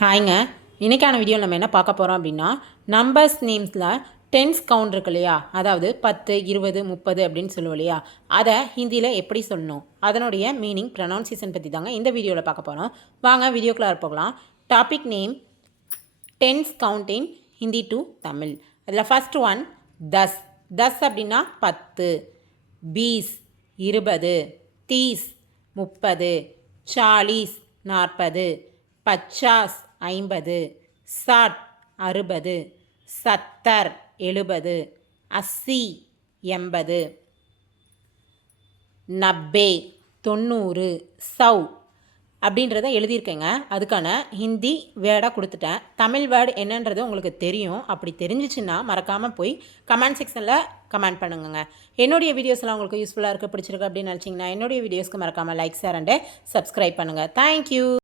ஹாய்ங்க. இன்றைக்கான வீடியோவில் நம்ம என்ன பார்க்க போகிறோம் அப்படின்னா, நம்பர்ஸ் நேம்ஸில் டென்ஸ் கவுண்ட் இருக்கு இல்லையா, அதாவது 10, 20, 30 அப்படின்னு சொல்லுவோம் இல்லையா, அதை ஹிந்தியில் எப்படி சொல்லணும், அதனுடைய மீனிங் ப்ரொனவுன்சியேஷன் பற்றி தாங்க இந்த வீடியோவில் பார்க்க போகிறோம். வாங்க வீடியோக்குள்ளே போகலாம். Topic name tens count in Hindi to Tamil. அதில் ஃபஸ்ட் ஒன் தஸ். தஸ் அப்படின்னா 10, பீஸ் 20, தீஸ் 30, சாலீஸ் 40, பச்சாஸ் 50, சாட் 60, சத்தர் 70, அஸ்ஸி 80, நப்பே 90, சவ் அப்படின்றத எழுதியிருக்கேங்க. அதுக்கான ஹிந்தி வேர்டாக கொடுத்துட்டேன். தமிழ் வேர்டு என்னன்றது உங்களுக்கு தெரியும். அப்படி தெரிஞ்சிச்சுன்னா மறக்காமல் போய் கமெண்ட் செக்ஷனில் கமெண்ட் பண்ணுங்க. என்னுடைய வீடியோஸ்லாம் உங்களுக்கு யூஸ்ஃபுல்லாக இருக்குது, பிடிச்சிருக்கு அப்படின்னு நினச்சிங்கன்னா என்னுடைய வீடியோஸ்க்கு மறக்காமல் லைக், ஷேர் அண்டு சப்ஸ்கிரைப் பண்ணுங்கள். தேங்க்யூ.